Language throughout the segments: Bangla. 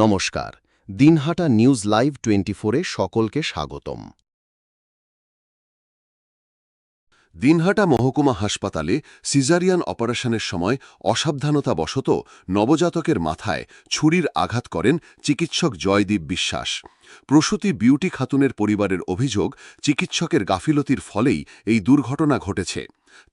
নমস্কার, দিনহাটা নিউজ লাইভ 24-এ সকলকে স্বাগতম। দিনহাটা মহকুমা হাসপাতালে সিজারিয়ান অপারেশনের সময় অসাবধানতাবশত নবজাতকের মাথায় ছুরির আঘাত করেন চিকিৎসক জয়দীপ বিশ্বাস। প্রসূতি বিউটি খাতুনের পরিবারের অভিযোগ, চিকিৎসকের গাফিলতির ফলেই এই দুর্ঘটনা ঘটেছে।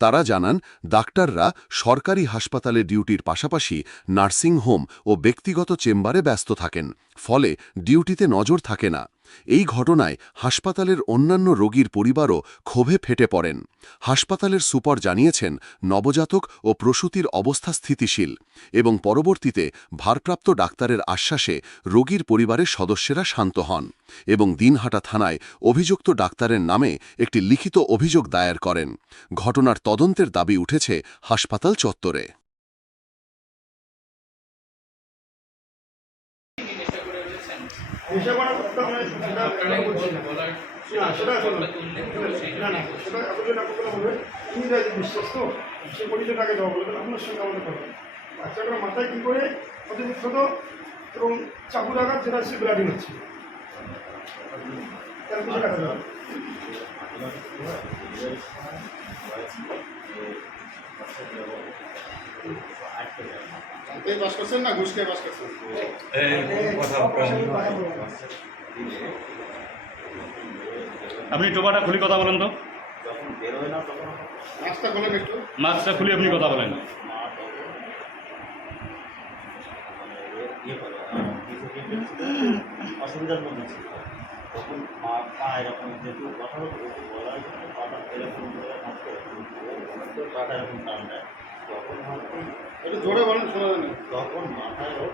তারা জানান, ডাক্তাররা সরকারি হাসপাতালে ডিউটির পাশাপাশি নার্সিংহোম ও ব্যক্তিগত চেম্বারে ব্যস্ত থাকেন, ফলে ডিউটিতে নজর থাকে না। এই ঘটনায় হাসপাতালের অন্যান্য রোগীর পরিবারও ক্ষোভে ফেটে পড়েন। হাসপাতালের সুপার জানিয়েছেন, নবজাতক ও প্রসূতির অবস্থা স্থিতিশীল এবং পরবর্তীতে ভারপ্রাপ্ত ডাক্তারের আশ্বাসে রোগীর পরিবারের সদস্যরা শান্ত হন এবং দিনহাটা থানায় অভিযুক্ত ডাক্তারের নামে একটি লিখিত অভিযোগ দায়ের করেন। ঘটনার তদন্তের দাবি উঠেছে হাসপাতাল চত্বরে। বাচ্চাগুলো মাথায় কী করে অতিরিক্ত এবং চাকুর আঘাত, যেটা হচ্ছে ব্লাডিং হচ্ছে। বাস করছেন না, ঘুষ খেয়ে বাস করছেন। আপনি টোপাটা খুলি কথা বলেন তো। মাস্কটা খোলেন একটু, মাস্কটা খুলি আপনি কথা বলেন। অসুবিধার মধ্যে ছিল তখন পা এরকম যেহেতু কথা বলতে বলার জন্য পাটা এরকম করে হাঁটতে পাটা এরকম টান দেয়, তখন ভাবতেই একটু জোরে বলেন, শোনা যায় না। তখন মাথায় ওর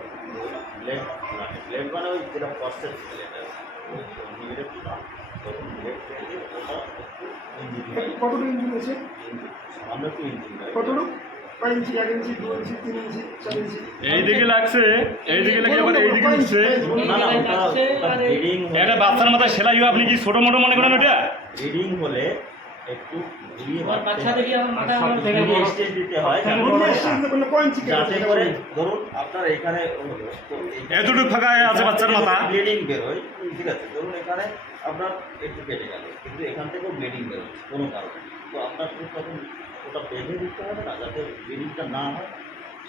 ব্লেড ব্লেড মানে ওই যেটা কষ্টের ছিল এটা নেগেটিভ না, তখন ব্লেড দিয়ে ওটা একটু ইঞ্জিন কতটুকু ইঞ্জিন আছে? সামান্য একটু ইঞ্জিন কতটুকু? 5 ইঞ্চি, 1 ইঞ্চি, 2 ইঞ্চি, 3 ইঞ্চি, 4 ইঞ্চি? এইদিকে লাগছে, এইদিকে লাগে আবার এইদিকে উঠছে। না না ওটা ব্লিডিং একটা বাচ্চার মাথায় সেলাই আপনি কি ছোট মোটো মনে করেন? ওটা ব্লিডিং হলে একটু স্টেজ দিতে হয় যাতে করে ধরুন আপনার এখানে এতটুকু ফাঁকা আছে বাচ্চার মাথা, ব্লিডিং বেরোয়, ঠিক আছে, ধরুন এখানে আপনার একটু কেটে গেল, কিন্তু এখান থেকেও ব্লিডিং বেরোয় কোনো কারণে, তো আপনার তখন ওটা বেঁধে দিতে হবে না, যাতে ব্লিডিংটা না হয়,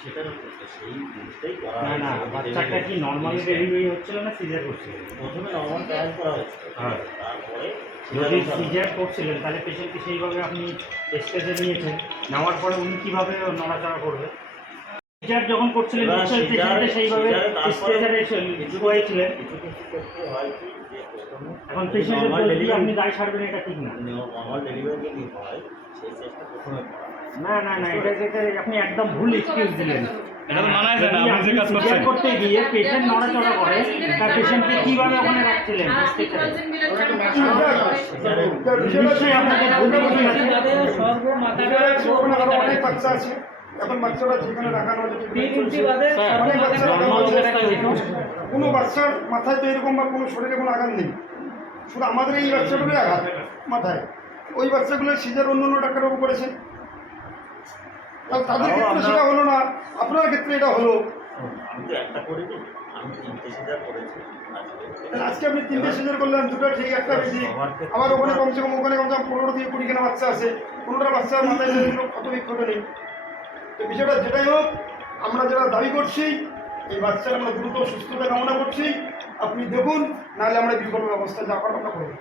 সেটার সেই জিনিসটাই করা হয়। না, বাচ্চাটা কি নর্মালি ডেলিভারি হচ্ছিল না সিজার করছিলেন? প্রথমে নর্মাল ট্রায়াল করা হয়েছিল, তারপরে যদি সিজার করছিলেন তাহলে পেশেন্টকে সেইভাবে আপনি স্টেজে নিয়েছেন, নেওয়ার পরে উনি কীভাবে নড়াচড়া করবে? সিজার যখন করছিলেন নিশ্চয়ই পেশেন্টকে সেইভাবে স্টেজারে হয়েছিলেন। এখন পেশেন্টের ডেলিভারি আপনি দায় সারবেন, এটা ঠিক না। নর্মাল ডেলিভারি যদি হয় সেই চেষ্টা প্রথমে করা না, এটা আপনি একদম ভুল এক্সকিউজ দিলেন। এটা তো মানায় যায় না। আপনি যে কাজ করছেন করতে গিয়ে পেশেন্ট নড়াচড়া করে, তার পেশেন্টকে কিভাবে ওখানে রাখছিলেন? নিশ্চয়ই আপনাদের অনেক বাচ্চা আছে, এখন বাচ্চারা যেখানে রাখানো কোনো বাচ্চার মাথায় তো এরকম বা কোনো শরীরে কোনো আঘাত নেই, শুধু আমাদের এই বাচ্চাগুলোই আঘাত মাথায়। ওই বাচ্চাগুলো সিজার অন্য ডাক্তারবাবু করেছেন, তাদের ক্ষেত্রে সেটা হলো না, আপনার ক্ষেত্রে এটা হলো। আমি তো একটা করিনি, আমি 3টে সিজার করেছি আজকে আপনি 3টে সিজার করলেন, দুটো ঠিক, একটা বেশি। আমার ওখানে কমসে কম 15 থেকে 20 খানা বাচ্চা আছে, 15টা বাচ্চার মাথায় ক্ষত বিক্ষত নেই। তো বিষয়টা যেটাই হোক, আমরা যারা দাবি করছি এই বাচ্চার আমরা দ্রুত সুস্থতা কামনা করছি। আপনি দেখুন, নাহলে আমরা বিকল্প ব্যবস্থা যা করার আমরা করবো।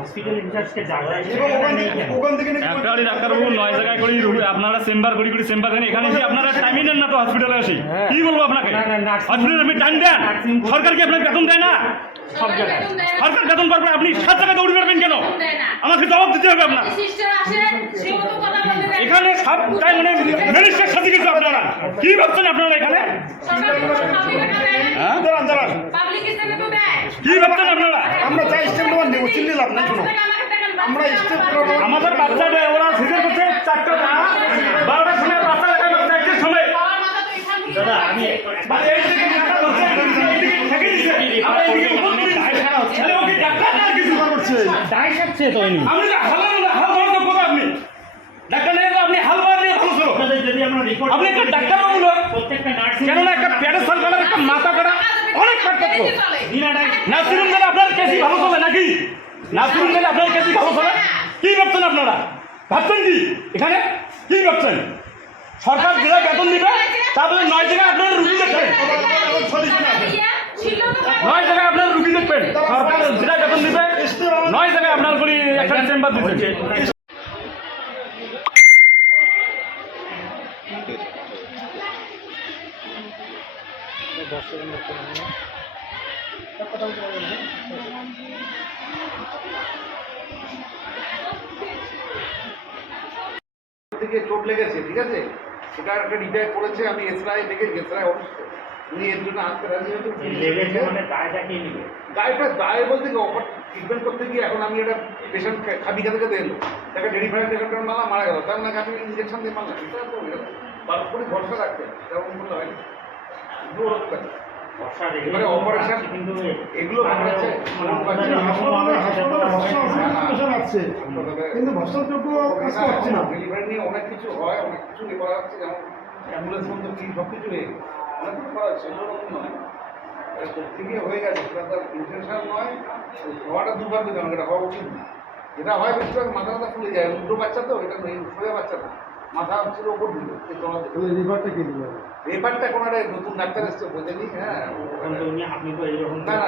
হসপিটাল ইনচার্জকে ওখান থেকে একটা ডাক্তারবাবু 9 জায়গায় করে আপনারা চেম্বার করি চেম্বার দেন, এখানে এসে আপনারা টাইমই দেন না তো হসপিটালে আসি। কি বলবো আপনাকে? হসপিটালে আপনি টাইম দেন, সরকার কি আপনাকে বেতন দেয় না? সব জায়গায় সরকার বেতন পারবে, আপনি 7 টাকা দৌড়ি পারবেন কেন? আমাকে জবাব দিতে হবে আপনার। এখানে সব টাইম মানে ম্যানেজার সাথে কিছু আপনারা কি ভাবছেন? আপনারা এখানে কি ভাবছেন আপনারা? আমরা চাই স্টেপ নেওয়ার নেব, চিল্লি লাভ নাই। শুনো, আমরা স্টেপ আমাদের বাচ্চাটা ওরা সিজন করছে 4টা 12টার সময় বাচ্চা লাগানো 4টার সময়। দাদা আমি এই থেকে ডাক্তার বলছে এইদিকে থেকে দিছে, আমরা এইদিকে উপর করে তাহলে ওকে ডাক্তার না কিছু করছে দায় সারছে তো আপনি হাল ধরতে কোথা আপনি ডাক্তার নেই আপনি হালুয়া দিয়ে ভালো ছিল আপনাদের যদি আমরা রিপোর্ট আপনি একটা ডাক্তারবাবু লোক প্রত্যেকটা নার্সিং কেননা একটা প্যারাসাল কালার একটা মাথা কাটা অনেক পার্থক্য দিনাটাই নার্সিং গেলে আপনার কেসি ভালো চলে নাকি নার্সিং গেলে আপনার কেসি ভালো চলে কি ভাবছেন আপনারা ভাবছেন কি এখানে কি ভাবছেন সরকার যেটা বেতন দিবে তারপরে 9 জায়গায় আপনারা রুগী দেখবেন 9 জায়গায় আপনারা রুগী দেখবেন সরকার যেটা বেতন দিবে 9 জায়গায় আপনার করে একটা চেম্বার দিচ্ছে থেকে চোট লেগেছে, ঠিক আছে, সেটা একটা রিটায়ার করেছে। আমি এসরায় দেখে এসরায় অসুস্থ, উনি এর জন্য আসতে রাজি লেগেছে হয়েছে। মানে দায়টা কে নিবে? দায়টা দায় বলতে কি, অপার ট্রিটমেন্ট করতে গিয়ে এখন আমি একটা পেশেন্ট খাবি খেতে খেতে এলো, তাকে ডেলিভারি টাকাটা মালা মারা গেল, তার নাকি আমি ইঞ্জেকশন দিয়ে মারলাম। এটা তো তারপরে ভরসা রাখতে তেমন করলে হয় না। এগুলো ওরকম কাজ। বর্ষা লেগে এবারে অপারেশন কিন্তু এগুলো করেছে, কিন্তু ভর্ষণযোগ্য কাজ হচ্ছে না। ডেলিভারি নিয়ে অনেক কিছু হয়, অনেক কিছু নিয়ে করা হচ্ছে, যেমন অ্যাম্বুলেন্স বন্ধ কি সব কিছু হয়ে গেছে, অনেক কিছু করা হচ্ছে, সেগুলো ওরকম নয়। থেকে হয়ে গেছে, সেটা তার ইন্টেনশন নয়, হওয়াটা দুর্ভাগ্য, কারণ এটা হওয়া উচিত না। যেটা হয় বেশিরভাগ মাথা মাথা ফুলে যায়, উল্টো বাচ্চা তো, এটা সোজা বাচ্চা না, মাথা ছিল ওপর দিল। রিভারটা কে দিল? রেফারটা কোনো একটা নতুন ডাক্তার এসছে বোঝেনি। হ্যাঁ, আপনি তো এইরকম না না,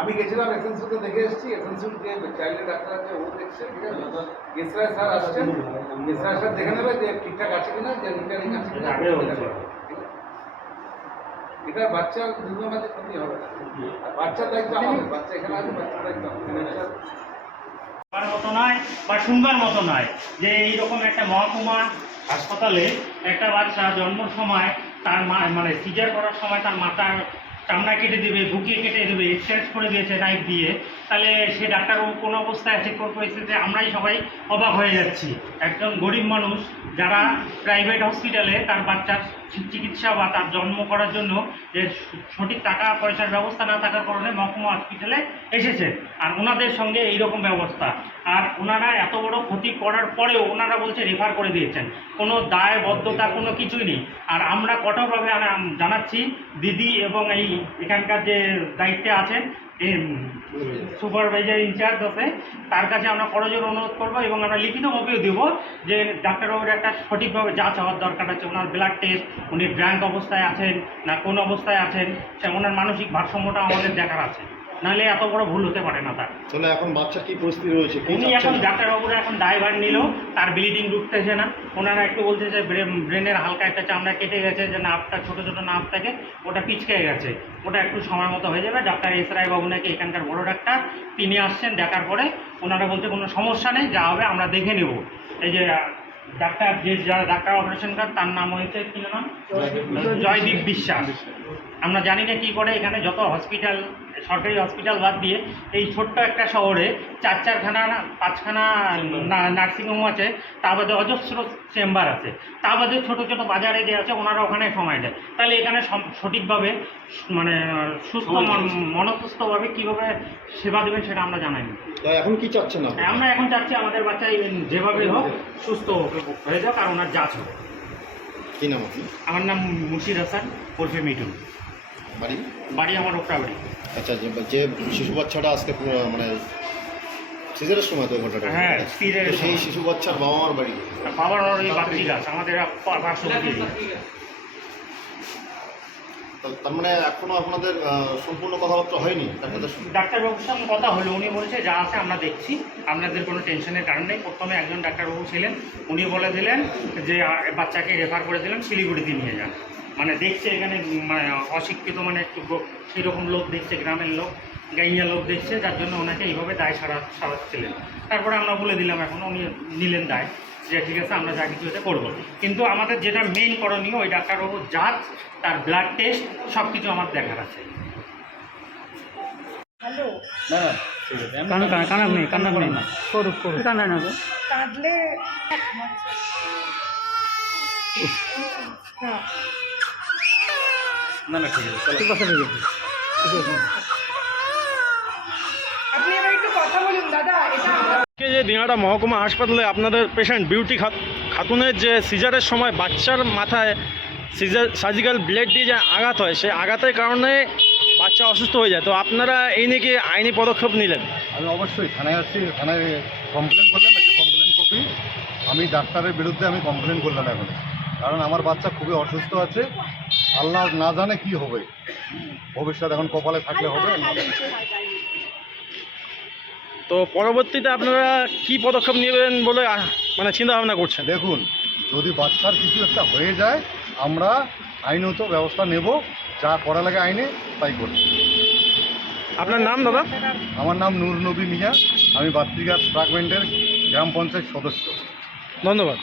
আমি গেছিলাম এসেন্সিতে দেখে এসেছি। এসেন্সির যে চাইল্ডের ডাক্তার আছে ও দেখছে, ঠিক আছে। এসরায় স্যার আসছেন, এসরায় স্যার দেখে নেবে যে ঠিকঠাক আছে কিনা, যে রিটায়ারিং আছে কিনা। এটা বাচ্চা দুটো মাঝে ক্ষতি হবে না, আর বাচ্চার দায়িত্ব আমাদের। বাচ্চা এখানে আছে, বাচ্চার দায়িত্ব আমাদের। মতো নয় বা শুনবার মতো নয় যে এইরকম একটা মহকুমা হাসপাতালে একটা বাচ্চা জন্মের সময় তার মানে সিজার করার সময় তার মাথার চামড়া কেটে দেবে, বুকে কেটে দেবে, এক্সচেঞ্জ করে দিয়েছে নাইফ দিয়ে। তাহলে সে ডাক্তারবাবু কোন অবস্থায় আছে, কোন পরিস্থিতিতে, আমরাই সবাই অবাক হয়ে যাচ্ছি। একজন গরিব মানুষ যারা প্রাইভেট হসপিটালে তার বাচ্চার চিকিৎসা বা তার জন্ম করার জন্য যে সঠিক টাকা পয়সার ব্যবস্থা না থাকার কারণে মহকুমা হসপিটালে এসেছে, আর ওনাদের সঙ্গে এইরকম ব্যবস্থা। আর ওনারা এত বড় ক্ষতি করার পরেও ওনারা বলছে রেফার করে দিয়েছেন, কোনো দায়বদ্ধতা কোনো কিছুই নেই। আর আমরা কঠোরভাবে জানাচ্ছি দিদি এবং এই এখানকার যে দায়িত্বে আছেন সুপারভাইজার ইনচার্জ আছে, তার কাছে আমরা করজোর অনুরোধ করবো এবং আমরা লিখিত কপিও দেবো যে ডাক্তারবাবুর একটা সঠিকভাবে যাচ হওয়ার দরকার আছে। ওনার ব্লাড টেস্ট, উনি ড্রাঙ্ক অবস্থায় আছেন না কোন অবস্থায় আছেন, সে ওনার মানসিক ভারসাম্যটা আমাদের দেখার আছে, নাহলে এত বড় ভুল হতে পারে না তার। তাহলে এখন বাচ্চার কি পরিস্থিতি রয়েছে? উনি এখন ডাক্তারবাবুরা এখন দায়ভার নিল, তার ব্লিডিং ঢুকতেছে না। ওনারা একটু বলছে যে ব্রেনের হালকা একটা চামড়া কেটে গেছে, যে নার্ভটা ছোটো ছোটো নার্ভ থাকে ওটা পিচকে গেছে, ওটা একটু সময় মতো হয়ে যাবে। ডাক্তার এস রায় বাবু নাকি এখানকার বড় ডাক্তার, তিনি আসছেন, দেখার পরে ওনারা বলছে কোনো সমস্যা নেই, যা হবে আমরা দেখে নেব। এই যে ডাক্তার যারা ডাক্তার অপারেশন করেন তার নাম হয়েছে কি নাম, জয়দীপ বিশ্বাস। আমরা জানি না কী করে এখানে যত হসপিটাল, সরকারি হসপিটাল বাদ দিয়ে এই ছোট্ট একটা শহরে 4-4খানা 5খানা নার্সিংহোম আছে, তা বাদে অজস্র চেম্বার আছে, তা বাদে ছোটো ছোটো বাজারে যে আছে ওনারা ওখানে সময় দেয়। তাহলে এখানে সঠিকভাবে মানে সুস্থ মনস্থভাবে কীভাবে সেবা দেবেন সেটা আমরা জানাই না। এখন কি চাচ্ছেন না? আমরা এখন চাচ্ছি আমাদের বাচ্চা যেভাবে হোক সুস্থ হয়ে যাক, আর ওনার যাচ হোক। কি নাম আপনি? আমার নাম মুর্শিদ হাসান, ওরফে মিঠুন। বাড়ি? বাড়ি আমার ওকরাবাড়ি। আচ্ছা, যে শিশু বাচ্চাটা আজকে মানে সিজারের সময় তো ঘটনাটা, হ্যাঁ, সিজারের সেই শিশু বাচ্চার বাবা মার বাড়ি? বাবার ওই বাপজি গাছ আমাদের পার্শ্ববর্তী। তার মানে এখনো আপনাদের সম্পূর্ণ কথাবার্তা হয়নি ডাক্তারদের সঙ্গে? ডাক্তারবাবুর সঙ্গে কথা হলো, উনি বলছে যা আছে আমরা দেখছি, আপনাদের কোনো টেনশনের কারণ নেই। প্রথমে একজন ডাক্তারবাবু ছিলেন, উনি বলে দিলেন যে বাচ্চাকে রেফার করে দিলেন শিলিগুড়িতে নিয়ে যান। মানে দেখছে এখানে মানে অশিক্ষিত মানে একটু সেরকম লোক দেখছে, গ্রামের লোক, গাইয়া লোক দেখছে, যার জন্য ওনাকে এইভাবে দায় সারাচ্ছিলেন। তারপরে আমরা বলে দিলাম, এখন উনি নিলেন দায় যে ঠিক আছে আমরা যা কিছু এটা করবো। কিন্তু আমাদের যেটা মেইন করণীয় ওই ডাক্তারবাবুর জাত, তার ব্লাড টেস্ট সব কিছু আমার দেখার আছে। হ্যালো, কাঁদলে হ্যাঁ আপনি এবার একটু কথা বলুন দাদা। এটা যে দিনহাটা মহকুমা হাসপাতালে আপনাদের পেশেন্ট বিউটি খাতুনের যে সিজারের সময় বাচ্চার মাথায় সার্জিক্যাল ব্লেড দিয়ে যে আঘাত হয়, সেই আঘাতের কারণে বাচ্চা অসুস্থ হয়ে যায়। তো আপনারা এই নিয়ে কি আইনি পদক্ষেপ নিলেন? আমি অবশ্যই থানায় আসছি, থানায় কমপ্লেন করলাম, এই যে কমপ্লেন কপি আমি ডাক্তারের বিরুদ্ধে আমি কমপ্লেন করলাম এখন, কারণ আমার বাচ্চা খুবই অসুস্থ আছে। আল্লাহ না জানে কি হবে ভবিষ্যৎ, এখন কপালে থাকলে হবে। তো পরবর্তীতে আপনারা কি পদক্ষেপ নেবেন বলে মানে চিন্তা ভাবনা করছেন? দেখুন, যদি বাচ্চার কিছু একটা হয়ে যায় আমরা আইনত ব্যবস্থা নেব, যা করা লাগে আইনে তাই করব। আপনার নাম দাদা? আমার নাম নূর নবী মিয়া, আমি বাত্রিঘাট ফ্রাগমেন্টের গ্রাম পঞ্চায়েত সদস্য। ধন্যবাদ।